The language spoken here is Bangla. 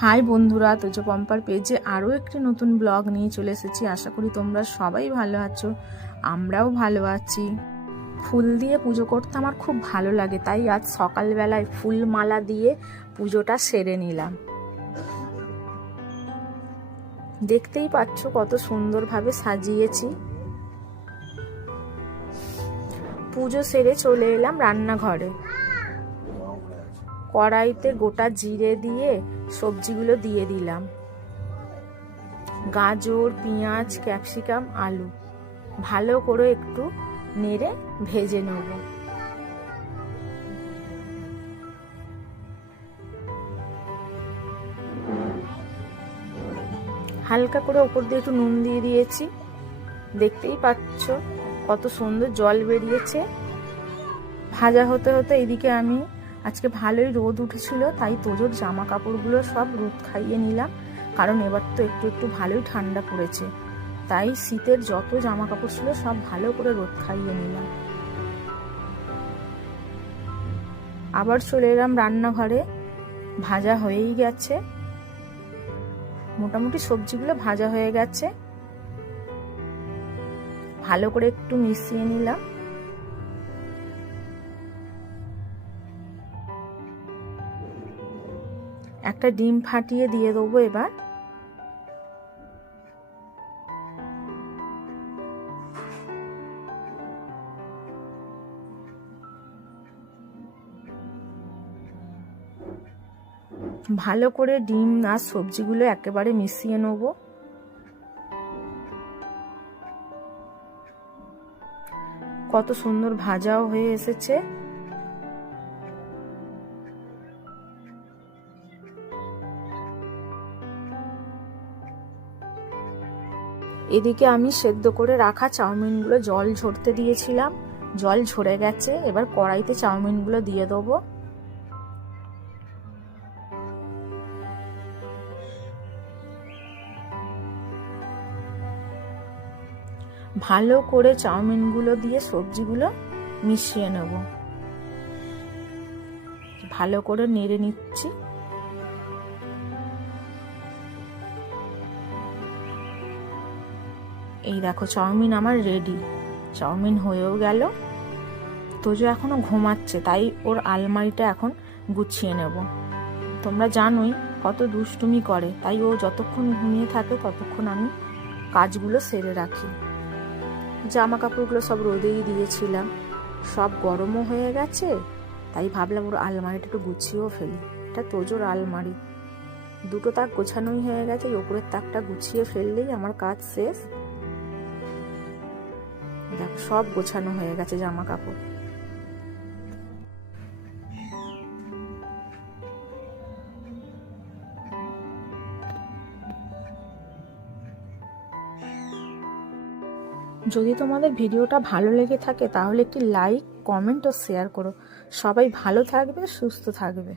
হাই বন্ধুরা, তোজো পম্পার পেজে আরও একটি নতুন ব্লগ নিয়ে চলে এসেছি। আশা করি তোমরা সবাই ভালো আছো, আমরাও ভালো আছি। ফুল দিয়ে পুজো করতে আমার খুব ভালো লাগে, তাই আজ সকালবেলায় ফুল মালা দিয়ে পুজোটা সেরে নিলাম। দেখতেই পাচ্ছ কত সুন্দরভাবে সাজিয়েছি। পুজো সেরে চলে এলাম রান্নাঘরে। কড়াইতে গোটা জিরে দিয়ে সবজিগুলো দিয়ে দিলাম। গাজর, পেঁয়াজ, ক্যাপসিকাম, আলু ভালো করে একটু নেড়ে ভেজে নেব। হালকা করে ওপর দিয়ে একটু নুন দিয়ে দিয়েছি। দেখতেই পাচ্ছ কত সুন্দর জল বেরিয়েছে। ভাজা হতে হতে এদিকে আমি আজকে ভালোই রোদ উঠেছিল, তাই তোজোর জামা কাপড়গুলো সব রোদ খাইয়ে নিলাম। কারণ এবার তো একটু একটু ভালোই ঠান্ডা পড়েছে, তাই শীতের যত জামা কাপড় ছিল সব ভালো করে রোদ খাইয়ে নিলাম। আবার চলে এলাম রান্নাঘরে। ভাজা হয়েই গেছে, মোটামুটি সবজিগুলো ভাজা হয়ে গেছে। ভালো করে একটু মিশিয়ে নিলাম। একটা ডিম ফাটিয়ে দিয়ে দেবো এবার। ভালো করে ডিম আর সবজিগুলো একেবারে মিশিয়ে নেব। কত সুন্দর ভাজাও হয়ে এসেছে। এদিকে আমি সেদ্ধ করে রাখা চাউমিনগুলো জল ঝরতে দিয়েছিলাম, জল ঝরে গেছে। এবার কড়াইতে চাউমিনগুলো দিয়ে দেবো। ভালো করে চাউমিনগুলো দিয়ে সবজিগুলো মিশিয়ে নেব। ভালো করে নেড়ে নিচ্ছি। এই দেখো চাউমিন আমার রেডি। চাউমিন হয়েও গেল। তোজো এখনো ঘুমাচ্ছে, তাই ওর আলমারিটা এখন গুছিয়ে নেব। তোমরা জানোই কত দুষ্টুমি করে, তাই ও যতক্ষণ ঘুমিয়ে থাকে ততক্ষণ আমি কাজগুলো সেরে রাখি। জামা কাপড়গুলো সব রোদেই দিয়েছিলাম, সব গরমও হয়ে গেছে, তাই ভাবলাম ওর আলমারিটা একটু গুছিয়েও ফেলি। এটা তোজোর আলমারি, দুটো তাক গোছানোই হয়ে গেছে। ওপরের তাকটা গুছিয়ে ফেললেই আমার কাজ শেষ। দেখো সব গোছানো হয়ে গেছে জামা কাপড়। যদি তোমাদের ভিডিওটা ভালো লেগে থাকে তাহলে একটি লাইক, কমেন্ট ও শেয়ার করো। সবাই ভালো থাকবে, সুস্থ থাকবে।